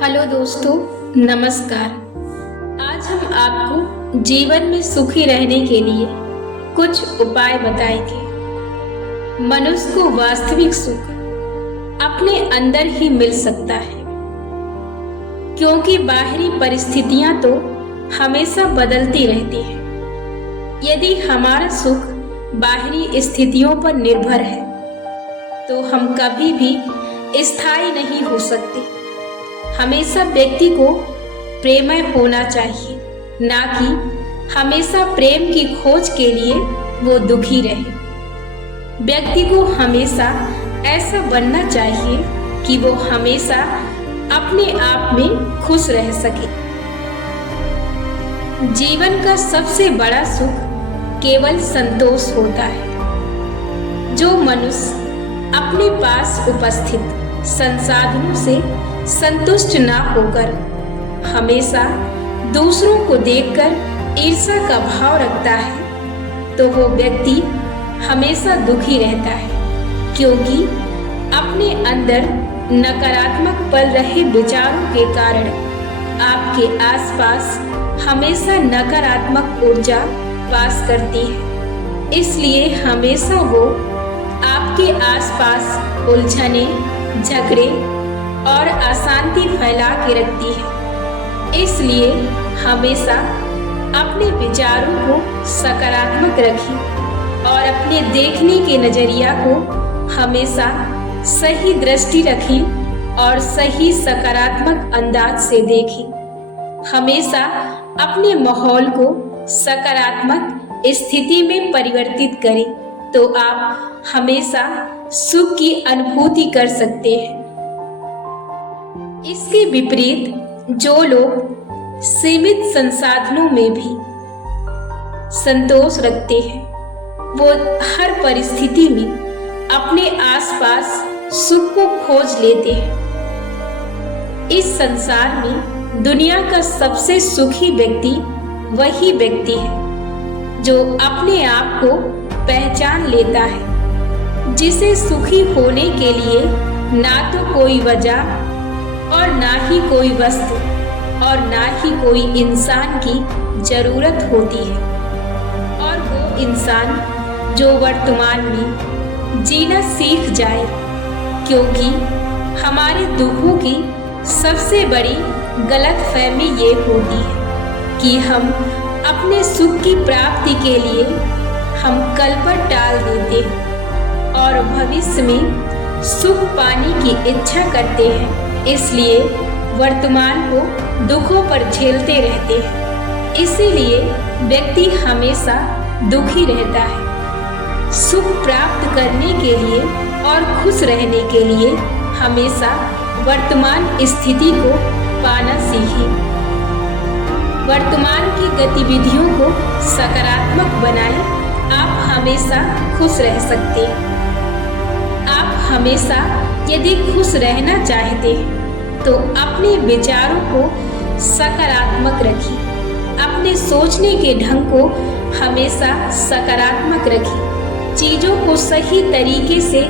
Hello दोस्तों, नमस्कार। आज हम आपको जीवन में सुखी रहने के लिए कुछ उपाय बताएंगे। मनुष्य को वास्तविक सुख अपने अंदर ही मिल सकता है, क्योंकि बाहरी परिस्थितियां तो हमेशा बदलती रहती हैं। यदि हमारा सुख बाहरी स्थितियों पर निर्भर है तो हम कभी भी स्थायी नहीं हो सकते। हमेशा व्यक्ति को प्रेममय होना चाहिए, ना कि हमेशा प्रेम की खोज के लिए वो दुखी रहे। व्यक्ति को हमेशा ऐसा बनना चाहिए कि वो हमेशा अपने आप में खुश रह सके। जीवन का सबसे बड़ा सुख केवल संतोष होता है। जो मनुष्य अपने पास उपस्थित संसाधनों से संतुष्ट ना होकर हमेशा दूसरों को देखकर ईर्ष्या का भाव रखता है तो वो व्यक्ति हमेशा दुखी रहता है, क्योंकि अपने अंदर नकारात्मक पल रहे विचारों के कारण आपके आसपास हमेशा नकारात्मक ऊर्जा वास करती है। इसलिए हमेशा वो आपके आसपास उलझने, झगड़े और अशांति फैला के रखती है। इसलिए हमेशा अपने विचारों को सकारात्मक रखें और अपने देखने के नजरिया को हमेशा सही दृष्टि रखें और सही सकारात्मक अंदाज से देखें। हमेशा अपने माहौल को सकारात्मक स्थिति में परिवर्तित करें तो आप हमेशा सुख की अनुभूति कर सकते हैं। इसके विपरीत जो लोग सीमित संसाधनों में भी संतोष रखते हैं, वो हर परिस्थिति में अपने आसपास सुख को खोज लेते हैं। इस संसार में दुनिया का सबसे सुखी व्यक्ति वही व्यक्ति है जो अपने आप को पहचान लेता है, जिसे सुखी होने के लिए ना तो कोई वजह और ना ही कोई वस्तु और ना ही कोई इंसान की जरूरत होती है। और वो इंसान जो वर्तमान में जीना सीख जाए, क्योंकि हमारे दुखों की सबसे बड़ी गलतफहमी ये होती है कि हम अपने सुख की प्राप्ति के लिए हम कल पर टाल देते हैं और भविष्य में सुख पाने की इच्छा करते हैं। इसलिए वर्तमान को दुखों पर झेलते रहते हैं। इसीलिए व्यक्ति हमेशा दुखी रहता है। सुख प्राप्त करने के लिए और खुश रहने के लिए हमेशा वर्तमान स्थिति को पाना सीखें। वर्तमान की गतिविधियों को सकारात्मक बनाएं। आप हमेशा खुश रह सकते हैं। आप हमेशा यदि खुश रहना चाहते हैं तो अपने विचारों को सकारात्मक रखिए। अपने सोचने के ढंग को हमेशा सकारात्मक रखिए। चीजों को सही तरीके से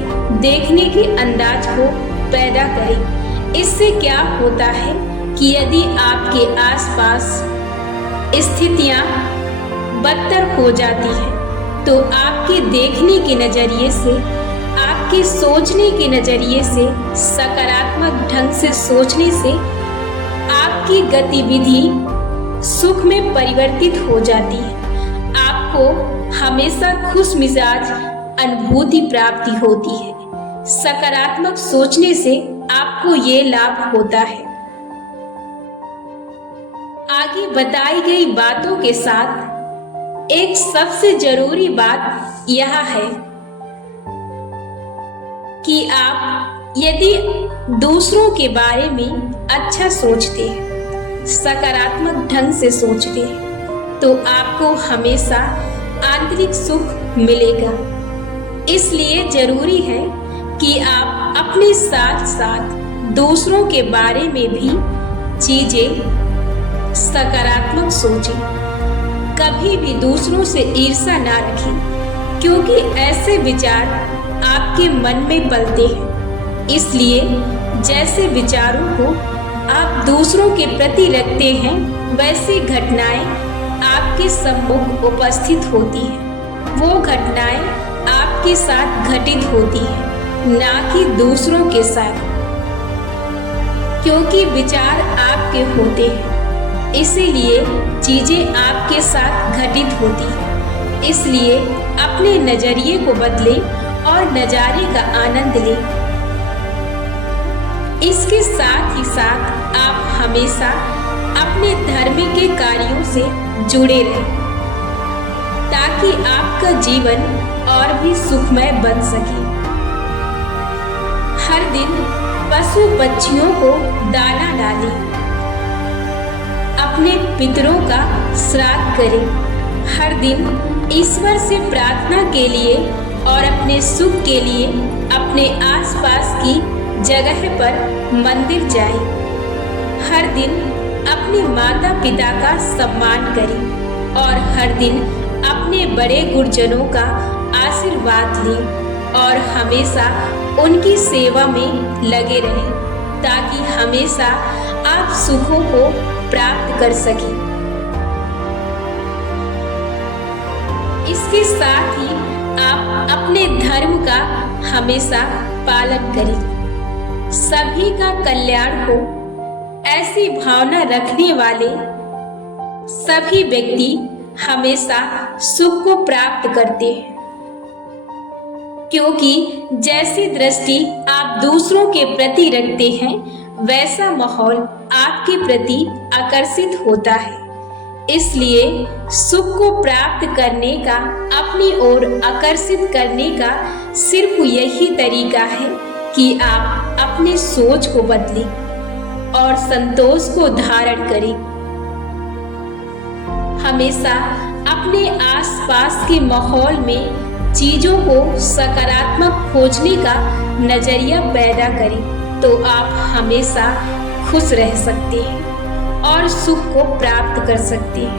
देखने के अंदाज को पैदा करें। इससे क्या होता है कि यदि आपके आसपास स्थितियां बदतर हो जाती हैं तो आपके देखने के नजरिए से, आपके सोचने के नजरिए से, सकारात्मक ढंग से सोचने से आपकी गतिविधि सुख में परिवर्तित हो जाती है। आपको हमेशा खुश मिजाज अनुभूति प्राप्ति होती है। सकारात्मक सोचने से आपको ये लाभ होता है। आगे बताई गई बातों के साथ एक सबसे जरूरी बात यह है कि आप यदि दूसरों के बारे में अच्छा सोचते हैं, सकारात्मक ढंग से सोचते हैं, तो आपको हमेशा आंतरिक सुख मिलेगा। इसलिए जरूरी है कि आप अपने साथ साथ दूसरों के बारे में भी चीजें सकारात्मक सोचें। कभी भी दूसरों से ईर्ष्या ना रखें, क्योंकि ऐसे विचार आपके मन में पलते हैं। इसलिए जैसे विचारों को आप दूसरों के प्रति रखते हैं वैसी घटनाएं आपके सम्मुख उपस्थित होती हैं। वो घटनाएं आपके साथ घटित होती हैं, ना कि दूसरों के साथ। क्योंकि विचार आपके होते हैं, इसीलिए चीजें आपके साथ घटित होती हैं। इसलिए अपने नजरिए को बदलें और नजारे का आनंद लें। इसके साथ ही साथ आप हमेशा अपने धर्म के कार्यों से जुड़े रहें, ताकि आपका जीवन और भी सुखमय बन सके। हर दिन पशु पक्षियों को दाना डालें, अपने पितरों का श्राद्ध करें। हर दिन ईश्वर से प्रार्थना के लिए और अपने सुख के लिए अपने आसपास की जगह पर मंदिर जाएं। हर दिन अपने माता पिता का सम्मान करें और हर दिन अपने बड़े गुरुजनों का आशीर्वाद लें और हमेशा उनकी सेवा में लगे रहें, ताकि हमेशा आप सुखों को प्राप्त कर सकें। इसके साथ ही आप अपने धर्म का हमेशा पालन करें। सभी का कल्याण हो, ऐसी भावना रखने वाले सभी व्यक्ति हमेशा सुख को प्राप्त करते हैं। क्योंकि जैसी दृष्टि आप दूसरों के प्रति रखते हैं, वैसा माहौल आपके प्रति आकर्षित होता है। इसलिए सुख को प्राप्त करने का, अपनी ओर आकर्षित करने का सिर्फ यही तरीका है कि आप अपने सोच को बदलें और संतोष को धारण करें। हमेशा अपने आसपास के माहौल में चीजों को सकारात्मक खोजने का नजरिया पैदा करें, तो आप हमेशा खुश रह सकते हैं और सुख को प्राप्त कर सकते हैं।